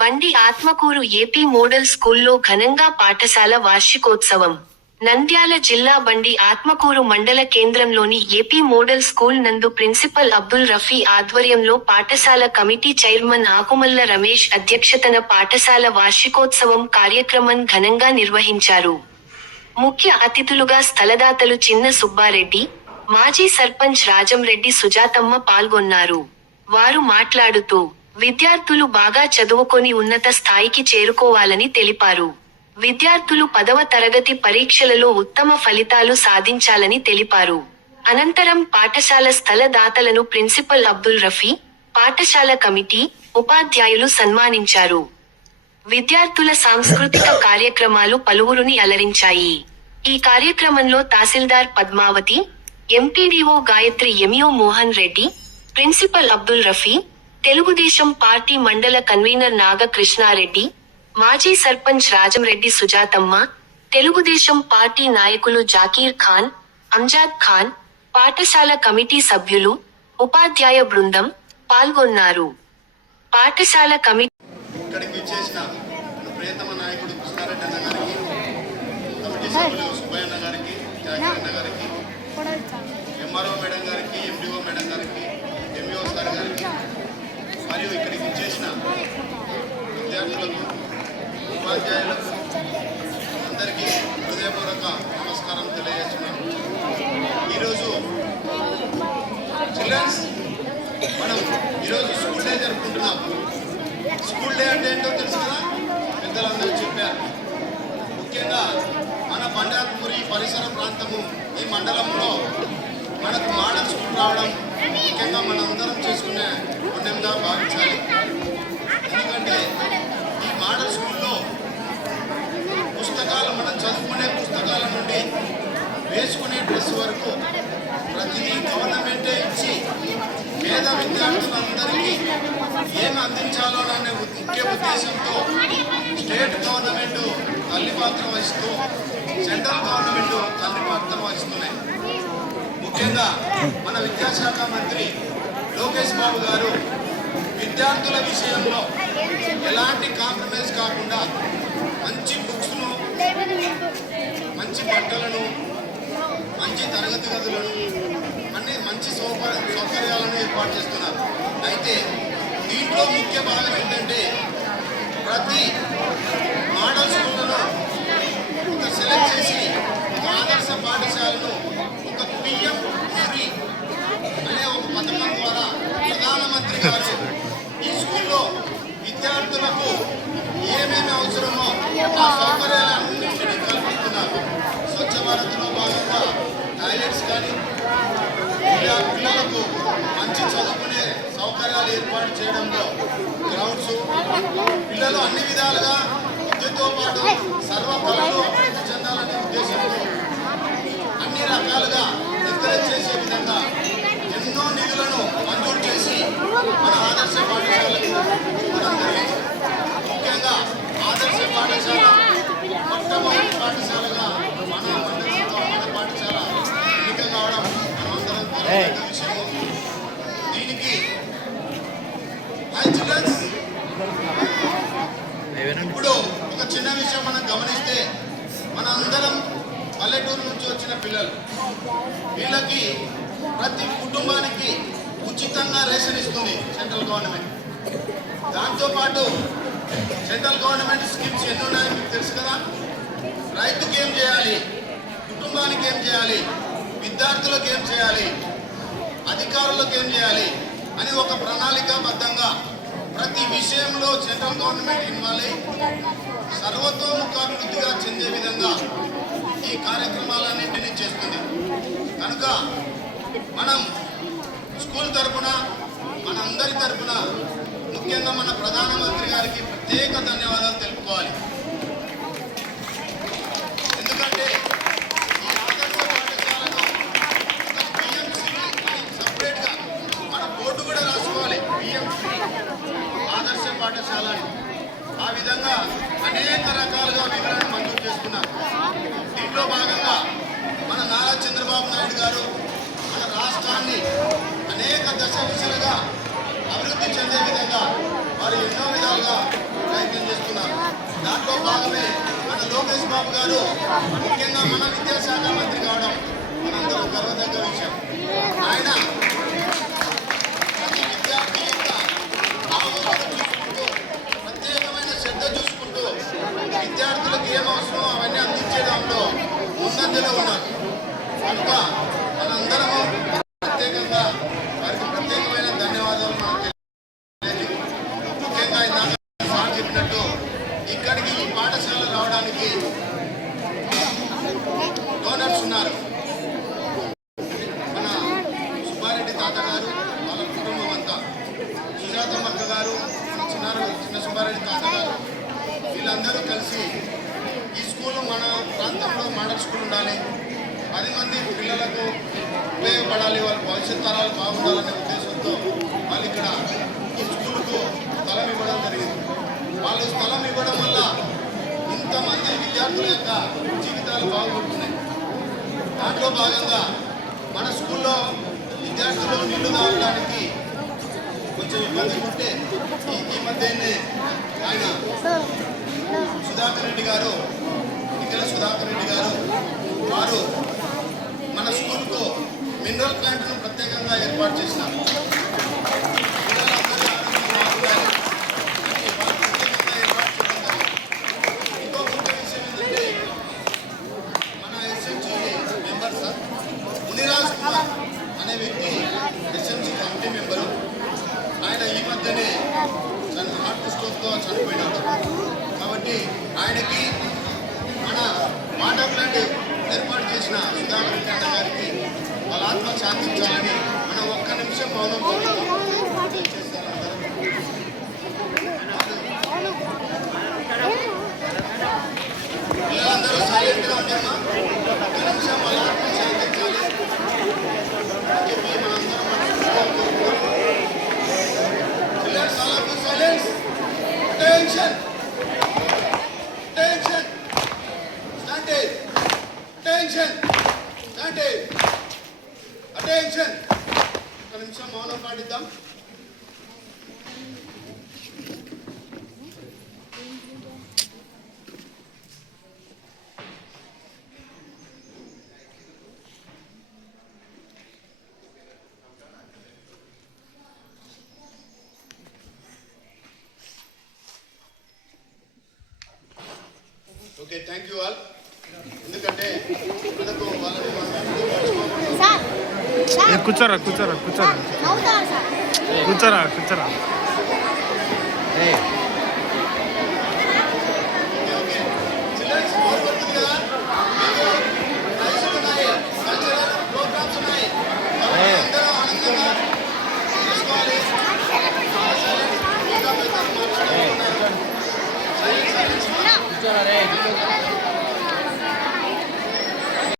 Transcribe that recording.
బండి Atmakur AP model స్కూల్లో ఘనంగా పాఠశాల వార్షికోత్సవం. నంద్యాల జిల్లా బండి ఆత్మకూరు మండల కేంద్రంలోని ఏపీ మోడల్ స్కూల్ నందు ప్రిన్సిపల్ అబ్దుల్ రఫీ ఆధ్వర్యంలో పాఠశాల కమిటీ చైర్మన్ ఆకుమల్ల రమేష్ అధ్యక్షతన పాఠశాల వార్షికోత్సవం కార్యక్రమం ఘనంగా నిర్వహించారు. ముఖ్య అతిథులుగా స్థలదాతలు చిన్న సుబ్బారెడ్డి మాజీ సర్పంచ్ రాజంరెడ్డి సుజాతమ్మ పాల్గొన్నారు. వారు మాట్లాడుతూ విద్యార్థులు బాగా చదువుకొని ఉన్నత స్థాయికి చేరుకోవాలని తెలిపారు. విద్యార్థులు పదవ తరగతి పరీక్షలలో ఉత్తమ ఫలితాలు సాధించాలని తెలిపారు. అనంతరం పాఠశాల స్థలదాతలను ప్రిన్సిపల్ అబ్దుల్ రఫీ పాఠశాల కమిటీ ఉపాధ్యాయులు సన్మానించారు. విద్యార్థుల సాంస్కృతిక కార్యక్రమాలు పలువురుని అలరించాయి. ఈ కార్యక్రమంలో tahsildar Padmavathi MPDO Gayatri MEO Mohan Reddy principal Abdul Rafi Telugu Desam party మండల కన్వీనర్ నాగకృష్ణారెడ్డి మాజీ సర్పంచ్ రాజంరెడ్డి సుజాతమ్మ తెలుగుదేశం పార్టీ నాయకులు జాకీర్ ఖాన్ అంజాద్ ఖాన్ పాఠశాల కమిటీ సభ్యులు ఉపాధ్యాయ బృందం పాల్గొన్నారు. పాఠశాల కమిటీ ఎంఆర్ఓ మేడం గారికి ఎండిఓ మేడం గారికి ఎంఈఓ సార్ గారికి మరియు ఇక్కడికి చేసిన విద్యార్థులకు ఉపాధ్యాయులకు అందరికీ హృదయపూర్వక నమస్కారం తెలియజేస్తున్నాను. ఈరోజు చిల్డ్రన్స్ మనం ఈరోజు స్కూల్ డే జరుపుకుంటున్నాం. స్కూల్ డే అంటే ఏంటో తెలుసు కదా? పెద్దలందరూ చెప్పారు. ముఖ్యంగా మన బండాత్మూరి పరిసర ప్రాంతము ఈ మండలంలో మనకు మోడల్ స్కూల్ రావడం ముఖ్యంగా మనం అందరం చేసుకునే పుణ్యంగా భావించాలి. ఎందుకంటే ఈ మోడల్ స్కూల్లో పుస్తకాలు మనం చదువుకునే పుస్తకాల నుండి వేసుకునే డ్రెస్ వరకు ప్రతిదీ గవర్నమెంటే ఇచ్చి పేద విద్యార్థులందరికీ ఏం అందించాలో అనే ముఖ్య ఉద్దేశంతో స్టేట్ గవర్నమెంట్ తల్లి పాత్ర వహిస్తూ సెంట్రల్ గవర్నమెంట్ ముఖ్యంగా మన విద్యాశాఖ మంత్రి లోకేష్ బాబు గారు విద్యార్థుల విషయంలో ఎలాంటి కాంప్రమైజ్ కాకుండా మంచి బుక్స్ను మంచి బట్టలను మంచి తరగతి గదులను అన్ని మంచి సౌకర్య సౌకర్యాలను ఏర్పాటు చేస్తున్నారు. అయితే దీంట్లో ముఖ్య భాగం ఏంటంటే ప్రతి మోడల్ స్కూళ్ళను ఒక సెలెక్ట్ చేసి ఒక ఆదర్శ పాఠశాలను ఒక పిఎం శ్రీ అనే ఒక పథకం ద్వారా ప్రధానమంత్రి గారు ఈ స్కూల్లో విద్యార్థులకు ఏమేమి అవసరమో ఆ సౌకర్యాలన్నింటినీ కల్పిస్తున్నారు స్వచ్ఛ భారత్లో భాగంగా టాయిలెట్స్ కానీ ఇలా పిల్లలకు మంచి చదువుకునే సౌకర్యాలు ఏర్పాటు చేయడంలో గ్రౌండ్స్ పిల్లలు అన్ని విధాలుగా విద్యతో పాటు సర్వ కళలు అభివృద్ధి చెందాలనే ఉద్దేశంతో అన్ని రకాలుగా ఎంకరేజ్ చేసి విధంగా ఎన్నో నిధులను మంజూరు చేసి మన ఆదర్శ పాఠశాలకు ఇవ్వడం జరిగింది ముఖ్యంగా ఆదర్శ పాఠశాల మొట్టమొదటి పాఠశాలగా మన మండలంలో మన పాఠశాల ఎన్నిక కావడం మనమందరం గర్వపడే విషయము దీనికి ఇప్పుడు ఒక చిన్న విషయం మనం గమనిస్తే మన అందరం పల్లెటూరు నుంచి వచ్చిన పిల్లలు. వీళ్ళకి ప్రతి కుటుంబానికి ఉచితంగా రేషన్ ఇస్తుంది సెంట్రల్ గవర్నమెంట్. దాంతోపాటు సెంట్రల్ గవర్నమెంట్ స్కీమ్స్ ఎన్ని ఉన్నాయో మీకు తెలుసు కదా? రైతుకి ఏం చేయాలి? కుటుంబానికి ఏం చేయాలి? విద్యార్థులకు ఏం చేయాలి? అధికారులకు ఏం చేయాలి అని ఒక ప్రణాళికాబద్ధంగా ప్రతి విషయంలో సెంట్రల్ గవర్నమెంట్ ఇన్వాల్వ్ అయి సర్వతోముఖాభివృద్ధిగా చెందే విధంగా ఈ కార్యక్రమాలన్నింటినీ చేస్తుంది. కనుక మనం స్కూల్ తరపున మనందరి తరఫున ముఖ్యంగా మన ప్రధానమంత్రి గారికి ప్రత్యేక ధన్యవాదాలు తెలుపుకోవాలి. ఉండాలని ఆ విధంగా అనేక రకాలుగా నిధులను మంజూరు చేస్తున్నారు దీంట్లో భాగంగా మన నారా చంద్రబాబు నాయుడు గారు మన రాష్ట్రాన్ని అనేక దశ దిశలుగా అభివృద్ధి చెందే విధంగా వారు ఎన్నో విధాలుగా ప్రయత్నం చేస్తున్నారు. దాంట్లో భాగమే మన లోకేష్ బాబు గారు ముఖ్యంగా మన విద్యాశాఖ మంత్రి కావడం మనందరం గర్వదగ్గ విషయం. ఆయన సుబ్బారెడ్డి తాత వీళ్ళందరూ కలిసి ఈ స్కూల్ మన ప్రాంతంలో మోడల్ స్కూల్ ఉండాలి. పది మంది పిల్లలకు ఉపయోగపడాలి వాళ్ళ భవిష్యత్ తరాలు బాగుండాలనే ఉద్దేశంతో వాళ్ళు ఇక్కడ ఈ స్కూల్కు స్థలం ఇవ్వడం జరిగింది. వాళ్ళు స్థలం ఇవ్వడం వల్ల ఇంతమంది విద్యార్థుల యొక్క జీవితాలు బాగుంటున్నాయి దాంట్లో భాగంగా మన స్కూల్లో విద్యార్థులు నీళ్ళు తాగడానికి కొంచెం ఇబ్బంది ఉంటే ఈ- ఈ మధ్యనే ఆయన సుధాకర్ రెడ్డి గారు నిఖిల సుధాకర్ రెడ్డి గారు వారు మన స్కూల్కు మినరల్ ప్లాంట్ను ప్రత్యేకంగా ఏర్పాటు చేసినారు పిల్లలందరూ ఆరోగ్యంగా ఉండాలి. అని వారు ప్రత్యేకంగా ఏర్పాటు చేయడం జరిగింది. ఇంకో ముఖ్య విషయం ఏంటంటే మన SMG member sir Muniraj Kumar అనే వ్యక్తి ఎస్ఎంజీ కమిటీ మెంబరు ఆయన ఈ మధ్యనే చని హార్ట్ స్ట్రోక్తో చనిపోయినాడు కాబట్టి ఆయనకి మన వాటర్ ప్లాంట్ ఏర్పాటు చేసిన సుధాకర్ గారికి వాళ్ళ ఆత్మ శాంతించాలని మనం ఒక్క నిమిషం మౌనం పలుకుదాం. చేస్తారు పిల్లలందరూ సైలెంట్గా ఒక్క నిమిషం వాళ్ళ ఆత్మ శాంతించాలి మనందరం Attention. Standing. Attention. ఒక నిమిషం మౌనం పాటిద్దాం ఓకే థ్యాంక్ యూ ఆల్ ఎందుకంటే మనకు వాళ్ళని మనం ఎప్పుడూ మర్చిపోకూడదు. సార్ ఏ సార్ కూర్చోరా కూర్చోరా కూర్చోరా. కూర్చోరా కూర్చోరా.